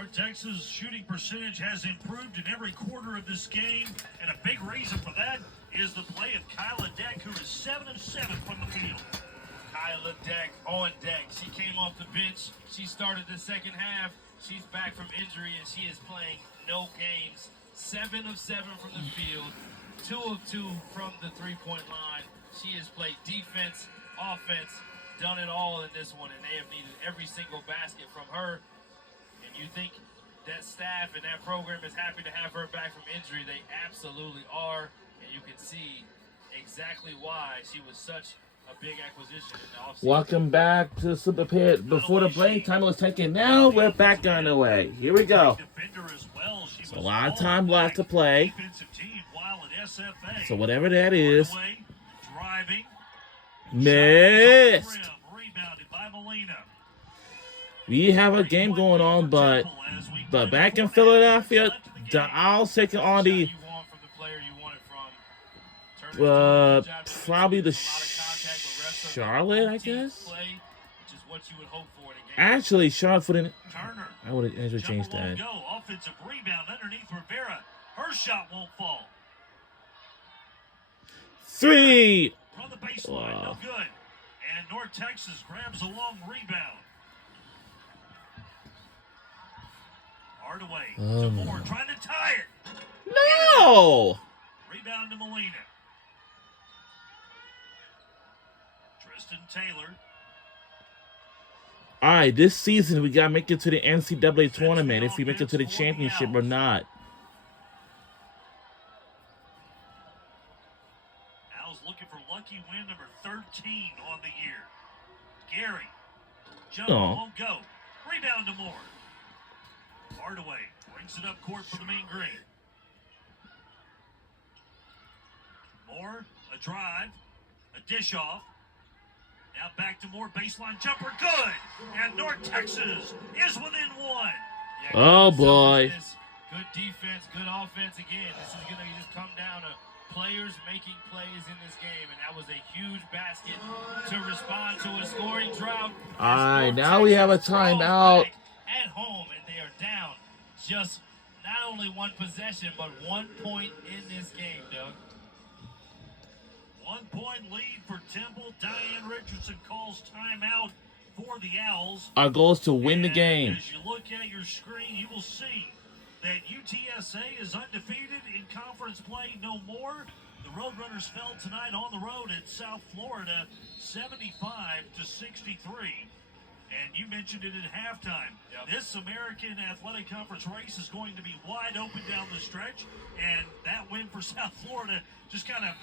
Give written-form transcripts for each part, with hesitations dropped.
North Texas' shooting percentage has improved in every quarter of this game, and a big reason for that is the play of Kyla Deck, who is 7 of 7 from the field. Kyla Deck on deck. She came off the bench. She started the second half. She's back from injury, and she is playing no games. 7 of 7 from the field, 2 of 2 from the three-point line. She has played defense, offense, done it all in this one, and they have needed every single basket from her. And you think that staff and that program is happy to have her back from injury. They absolutely are, and you can see exactly why she was such a big acquisition in the offseason. Welcome back to Super Pit. Before the break, time was taken. Now we're back on the way. Here we go. So a lot of time left to play. So whatever that is. Missed. We have a game going on, but back in Philadelphia, the Owls taking on the probably the Charlotte, I guess. Actually, Charlotte for the. I would have interchanged that. Offensive rebound underneath Rivera. Her shot won't fall. 3. From the baseline, no good. And North Texas grabs a long rebound. Hardaway to Moore, trying to tie it. No! Rebound to Molina. Tristan Taylor. All right, this season we got to make it to the NCAA tournament if we make it to the championship or not. Owls looking for lucky win number 13 on the year. Gary. Jump won't go. Rebound to Moore. Hardaway brings it up court for the main green. Moore, a drive, a dish off. Now back to Moore, baseline jumper, good! And North Texas is within 1. Yeah, oh boy. Good defense, good offense. Again, this is going to just come down to players making plays in this game, and that was a huge basket to respond to a scoring drought. All right, now we have a timeout. At home, and they are down just not only one possession, but 1 point in this game, Doug. 1 point lead for Temple. Diane Richardson calls timeout for the Owls. Our goal is to win the game. As you look at your screen, you will see that UTSA is undefeated in conference play no more. The Roadrunners fell tonight on the road at South Florida, 75-63. And you mentioned it at halftime. Yep. This American Athletic Conference race is going to be wide open down the stretch. And that win for South Florida just kind of,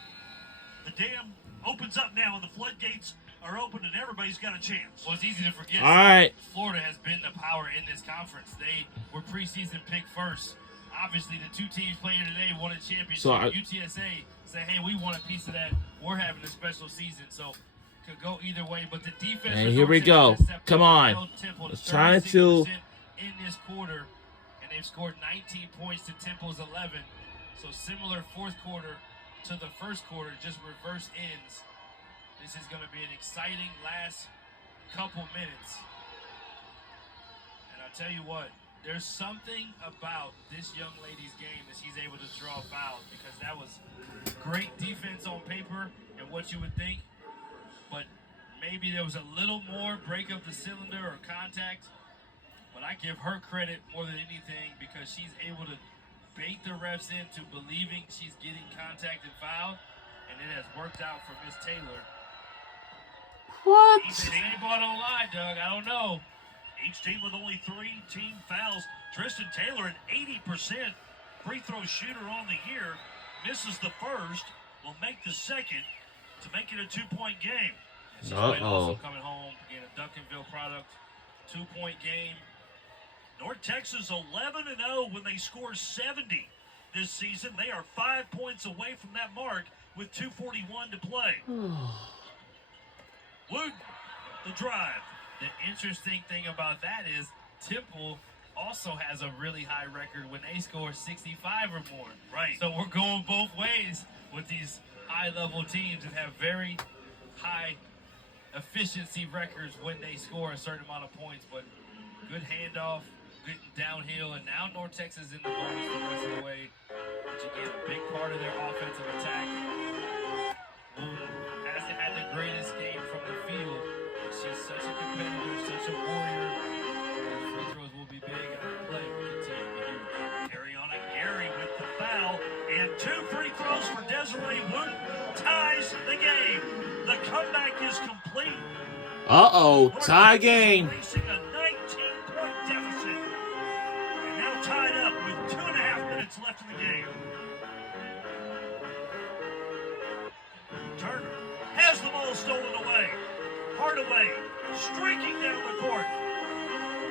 the dam opens up now and the floodgates are open and everybody's got a chance. Well, it's easy to forget. All right. Florida has been the power in this conference. They were preseason pick first. Obviously, the two teams playing today won a championship. So UTSA say, hey, we want a piece of that. We're having a special season. So could go either way, but the defense. And here we go. Come on. Let's try to. In this quarter, and they've scored 19 points to Temple's 11. So similar fourth quarter to the first quarter, just reverse ends. This is going to be an exciting last couple minutes. And I'll tell you what, there's something about this young lady's game that she's able to draw fouls, because that was great defense on paper and what you would think. But maybe there was a little more break of the cylinder or contact. But I give her credit more than anything, because she's able to bait the refs into believing she's getting contact and fouled, and it has worked out for Miss Taylor. What? They ain't bought online, Doug. I don't know. Each team with only 3 team fouls. Tristan Taylor, an 80% free throw shooter on the year, misses the first, will make the second to make it a 2-point game. She's also coming home, again, a Duncanville product, 2-point game. North Texas 11-0 when they score 70 this season. They are 5 points away from that mark with 2:41 to play. Wood, the drive. The interesting thing about that is Temple also has a really high record when they score 65 or more. Right. So we're going both ways with these high-level teams that have very high efficiency records when they score a certain amount of points. But good handoff, getting downhill, and now North Texas in the bonus the rest of the way, which again, a big part of their offensive attack. Wooten hasn't had the greatest game from the field, but she's such a competitor, such a warrior. Those free throws will be big, and her play will continue to be huge. Ariana Gary with the foul, and 2 free throws for Desiree Wooten ties the game. The comeback is complete. Uh-oh, tie game. Facing a 19-point deficit, and now tied up with 2.5 minutes left in the game. Turner has the ball stolen away. Hardaway streaking down the court.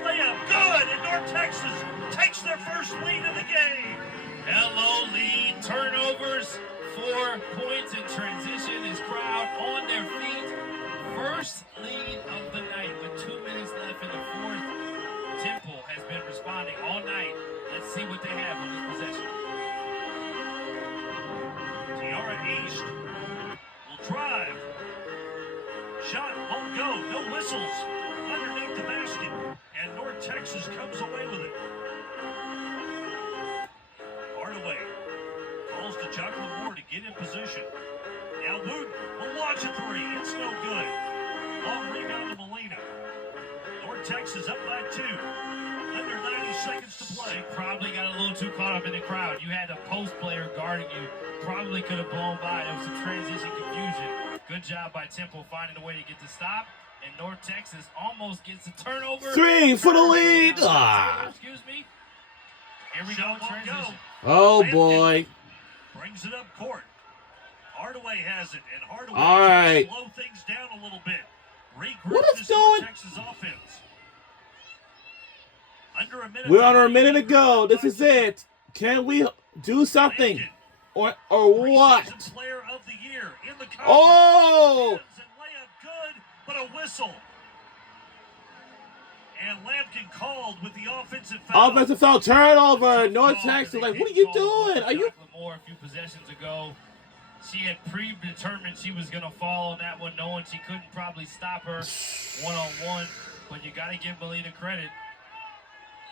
Layup good, and North Texas takes their first lead of the game. Hello, lead. Turnovers, 4 points in transition. His crowd on their feet. First lead of the night with 2 minutes left in the fourth. Temple has been responding all night. Let's see what they have on this possession. Tiara East will drive. Shot won't go. No whistles underneath the basket. And North Texas comes away with it. Hardaway calls to Jacqueline Moore to get in position. Now Wooten will launch a 3. It's no good. Long rebound to Molina. North Texas up by 2. Under 90 seconds to play. Probably got a little too caught up in the crowd. You had a post player guarding you. Probably could have blown by. There was some transition confusion. Good job by Temple finding a way to get the stop. And North Texas almost gets a turnover. 3 for the lead. Ah. Excuse me. Here we Shot go, won't transition. Oh, boy. Brings it up court. Hardaway has it, and Hardaway All right. slow things down a little bit. Regroup What is this going- North Texas offense. Under a minute. We're under a minute to go. This is it. Can we do something? Lampkin, Or preseason what? Player of the year in the conference. Oh! And layup good, but a whistle. And Lampkin called with the offensive foul. Offensive foul turnover. North Texas, like, what are you doing? Are you? Jacqueline Moore a few possessions ago. She had predetermined she was going to fall on that one, knowing she couldn't probably stop her one-on-one. But you got to give Molina credit.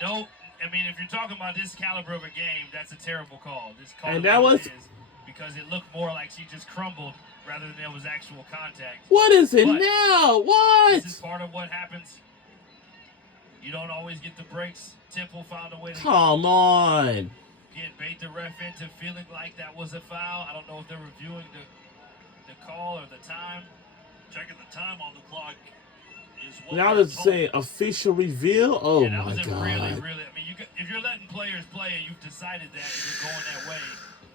No, I mean, if you're talking about this caliber of a game, that's a terrible call. This call And that was- is because it looked more like she just crumbled rather than there was actual contact. What is it But now? What? This is part of what happens. You don't always get the breaks. Temple found a way to Come on. get bait the ref into feeling like that was a foul. I don't know if they're reviewing the call or the time. Checking the time on the clock is what Now we're it's told. saying official reveal. Oh Yeah, that my was a really, God. really. I mean, if you're letting players play and you've decided that and you're going that way,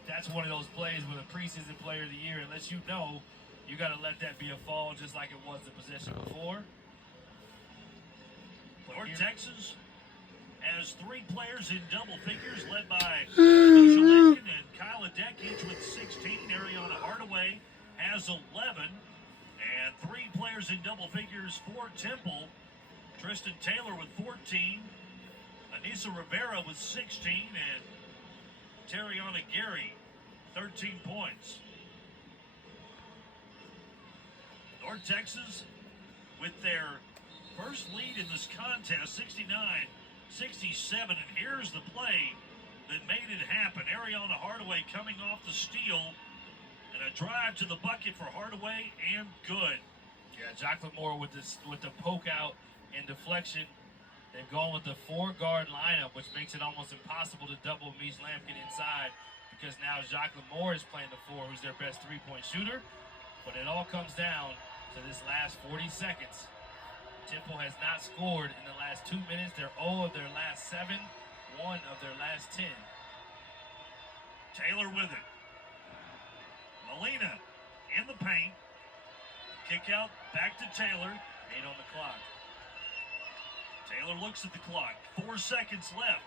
that's one of those plays with a preseason player of the year. Unless you know, you got to let that be a fall, just like it was the possession before. But North here- Texas has 3 players in double figures, led by Anisha Lincoln and Kyla Deck, each with 16. Ariana Hardaway has 11. And 3 players in double figures for Temple. Tristan Taylor with 14. Anissa Rivera with 16. And Tariana Gary, 13 points. North Texas with their first lead in this contest, 69-67. And here's the play that made it happen. Ariana Hardaway coming off the steal. And a drive to the bucket for Hardaway, and good. Yeah, Jacqueline Moore with the poke out and deflection. They've gone with the 4-guard lineup, which makes it almost impossible to double Mish Lampkin inside because now Jacqueline Moore is playing the 4, who's their best 3-point shooter. But it all comes down to this last 40 seconds. Temple has not scored in the last 2 minutes. They're 0 of their last 7, 1 of their last 10. Taylor with it. Molina in the paint. Kick out back to Taylor. 8 on the clock. Taylor looks at the clock. 4 seconds left.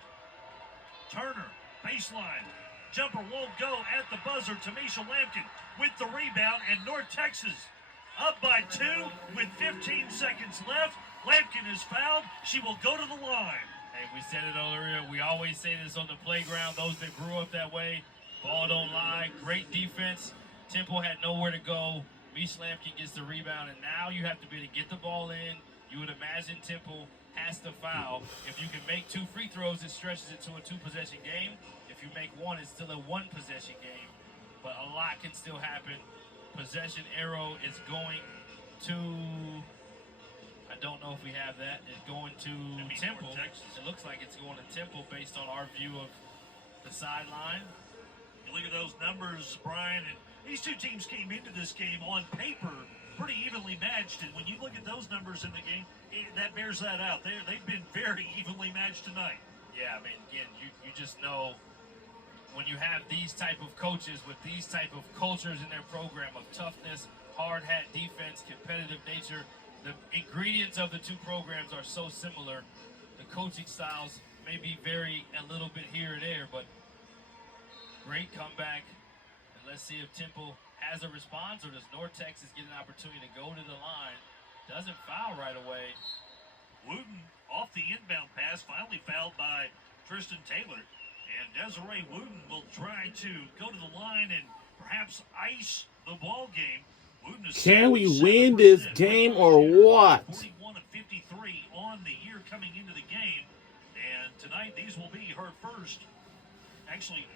Turner, baseline. Jumper won't go at the buzzer. Tamisha Lampkin with the rebound. And North Texas up by 2 with 15 seconds left. Lampkin is fouled. She will go to the line. Hey, we said it earlier. We always say this on the playground. Those that grew up that way, ball don't lie. Great defense. Temple had nowhere to go. Mish Lampkin gets the rebound, and now you have to be able to get the ball in. You would imagine Temple has to foul. If you can make 2 free throws, it stretches it to a 2-possession game. If you make 1, it's still a 1-possession game. But a lot can still happen. Possession arrow is going to, I don't know if we have that. It's going to Temple. It looks like it's going to Temple based on our view of the sideline. You look at those numbers, Brian, and these two teams came into this game on paper pretty evenly matched. And when you look at those numbers in the game, that bears that out. They've been very evenly matched tonight. Yeah, I mean, again, you just know when you have these type of coaches with these type of cultures in their program of toughness, hard hat defense, competitive nature, the ingredients of the two programs are so similar. The coaching styles may be vary a little bit here and there, but great comeback. And let's see if Temple has a response, or does North Texas get an opportunity to go to the line? Doesn't foul right away. Wooten off the inbound pass, finally fouled by Tristan Taylor. And Desiree Wooten will try to go to the line and perhaps ice the ball game. Wooten is Can we win this game or what? 41 of 53 on the year coming into the game. And tonight these will be her first. Actually,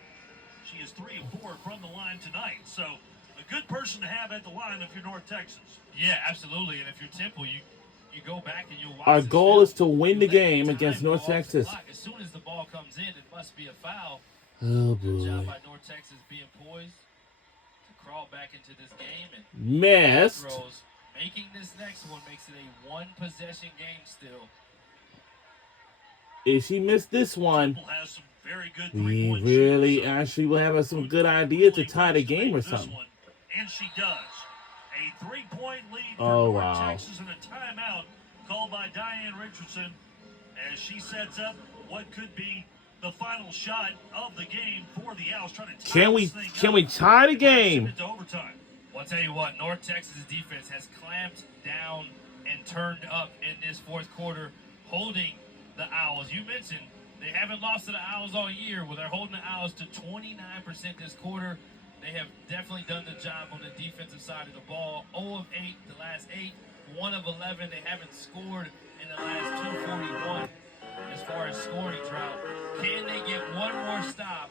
she is 3 of 4 from the line tonight. So a good person to have at the line if you're North Texas. Yeah, absolutely. And if you're Temple, you go back and you'll watch. Our this goal film. is to win the You let game time against go North off the Texas. clock. As soon as the ball comes in, it must be a foul. Oh, Good job boy. by North Texas being poised to crawl back into this game and Missed. throws. Making this next one makes it a 1-possession game still. If she missed this one, Temple has some very good we three-point really shooters, so actually will have some good idea to tie the game or this something. one, and she does. A 3-point lead for Oh, North wow. Texas and a timeout called by Diane Richardson as she sets up what could be the final shot of the game for the Owls. Trying to tie Can we this thing can up we tie the and send game? it to overtime. Well, I'll tell you what, North Texas defense has clamped down and turned up in this fourth quarter, holding the Owls. You mentioned they haven't lost to the Owls all year. Well, they're holding the Owls to 29% this quarter. They have definitely done the job on the defensive side of the ball. 0 of 8 the last 8, 1 of 11. They haven't scored in the last 241 as far as scoring drought. Can they get one more stop?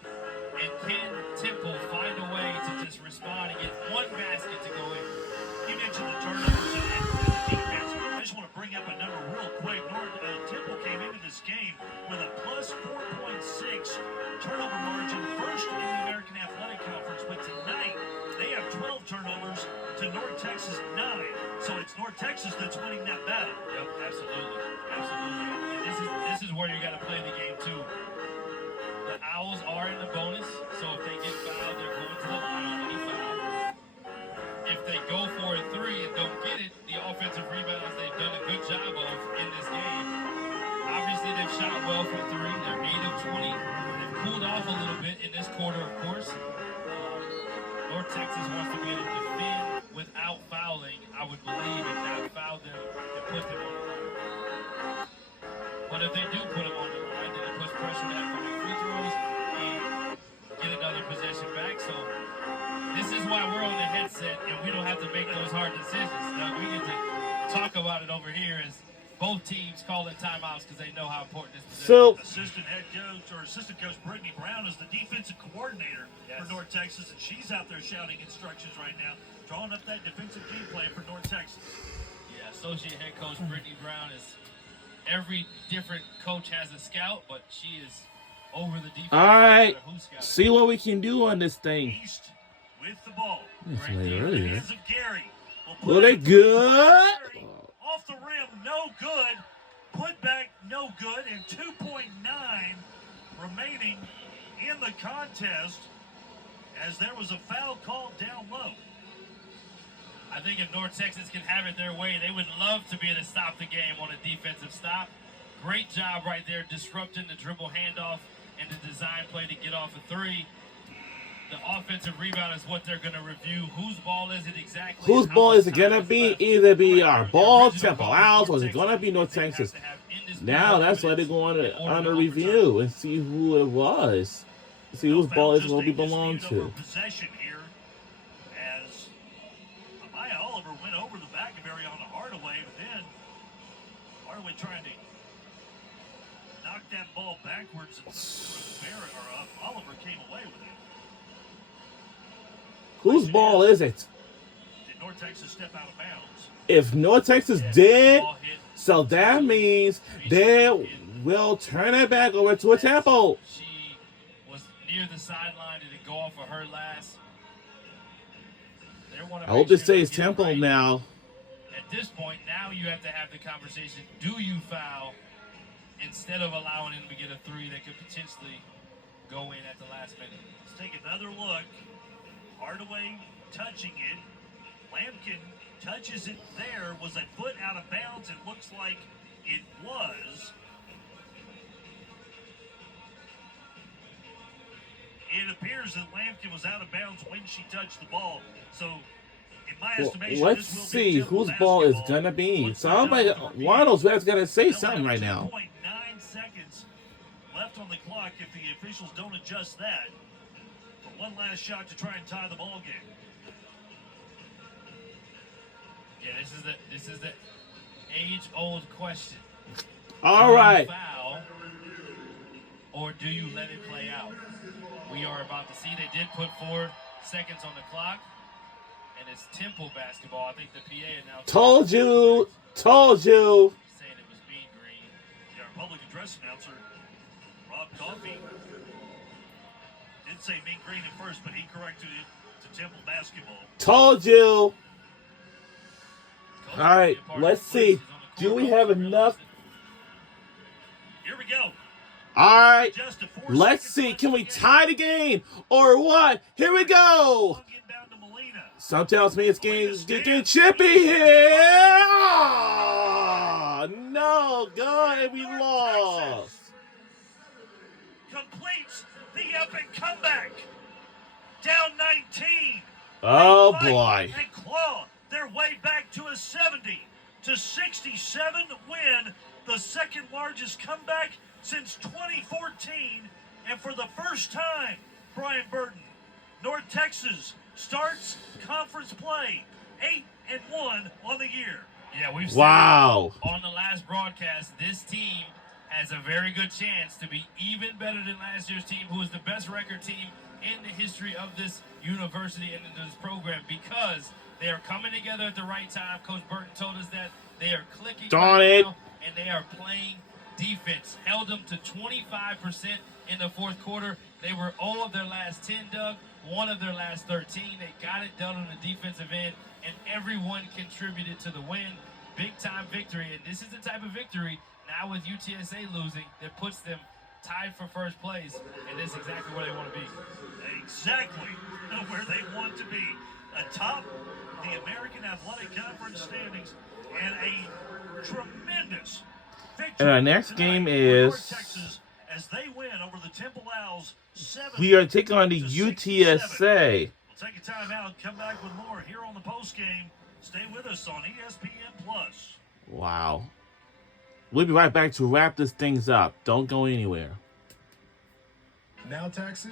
And can Temple find a way to just respond and get one basket to go in? You mentioned the turnovers and the defense. I just want to bring up a number real quick. Temple came into this game with a plus 4.6 turnover margin, first in the American Athletic Conference. But tonight, they have 12 turnovers to North Texas 9. So it's North Texas that's winning that battle. Yep, absolutely. Absolutely. And this is where you got to play the game, too. The Owls are in the bonus, so if they get fouled, they're going to the line on any foul. If they go for a 3 and don't get it, the offensive rebounds they've done a good job of in this game. Obviously, they've shot well from 3. They're 8 of 20. They've cooled off a little bit in this quarter, of course. North Texas wants to be able to defend without fouling, I would believe, if not foul them and put them on the line. But if they do put them on the line, then it puts pressure down for free throws and get another possession back. So this is why we're on the headset and we don't have to make those hard decisions. Now we get to talk about it over here as both teams call in timeouts because they know how important this position So is. Assistant coach Brittany Brown is the defensive coordinator for North Texas, and she's out there shouting instructions right now, drawing up that defensive game plan for North Texas. Yeah, associate head coach Brittany Brown is. Every different coach has a scout, but she is over the defense. all right, no matter who scouts. see what we can do on this thing. East with the ball. That's Right right there. In the earlier. hands of Gary. Well, they good. Gary off the rim, no good. Put back, no good. And 2.9 remaining in the contest as there was a foul called down low. I think if North Texas can have it their way, they would love to be able to stop the game on a defensive stop. Great job right there disrupting the dribble handoff and the design play to get off a 3. The offensive rebound is what they're going to review. Whose ball is it exactly? Whose and how ball much is it time gonna is be? left? Either be Right, our the ball, original Temple ball is Owls, or North is it gonna Texas. be North They have Texas? to have indisputable Now that's why they're evidence going in order on a to review and see who it was. See whose ball is going to be belong to. Possession here as Amaya Oliver went over the back of Ariana Hardaway, but then Hardaway trying to worked that ball backwards, and Oliver came away with it. Whose ball is it? Did North Texas step out of bounds? If North Texas did, so that means they will turn it back over to a Temple. She was near the sideline. Did it go off of her last? I hope it stays Temple now. At this point, now you have to have the conversation. Do you foul instead of allowing him to get a three that could potentially go in at the last minute? Let's take another look. Hardaway touching it. Lampkin touches it there. Was a foot out of bounds. It looks like it was. It appears that Lampkin was out of bounds when she touched the ball. So, in my estimation, let's this will see be whose ball is basketball. gonna be. Once Somebody, one of those guys gotta say something right now. 2.9 seconds left on the clock if the officials don't adjust that. For one last shot to try and tie the ball game. Yeah, this is the age-old question. All Do you right. foul, or do you let it play out? We are about to see. They did put 4 seconds on the clock, and it's Temple basketball. I think the PA announced. Told you. Saying it was Mean Green. Our public address announcer, Rob Coffey, did say Mean Green at first, but he corrected it to Temple basketball. Told you. Coach All right, will be a part let's of the plays. see. He's on the Do court. we have enough? Here we go. All right. Just a 4 Let's seconds see. left Can in we the game. tie the game or what? Here we go. Getting down to Molina. Some tells me it's getting chippy here. Oh, no, God, we lost. Completes the epic comeback. Down 19. Oh, They fight boy. And claw their way back to a 70-67 win. The second largest comeback since 2014. And for the first time, Brian Burton, North Texas starts conference play 8-1 on the year. Yeah, we've said Wow. on the last broadcast, this team has a very good chance to be even better than last year's team, who is the best record team in the history of this university and in this program, because they are coming together at the right time. Coach Burton told us that they are clicking Darn right it. now, and they are playing defense. Held them to 25% in the fourth quarter. They were 0 of their last 10, Doug, 1 of their last 13. They got it done on the defensive end, and everyone contributed to the win. Big-time victory, and this is the type of victory, now with UTSA losing, that puts them tied for first place, and this is exactly where they want to be. Exactly where they want to be. Atop the American Athletic Conference standings, and a tremendous victory. And our next tonight game for is- North Texas as they win over the Temple Owls 70. We are taking on the 67. UTSA. We'll take a time out, come back with more here on the post game. Stay with us on ESPN Plus. Wow. We'll be right back to wrap this things up. Don't go anywhere. Now, Texas.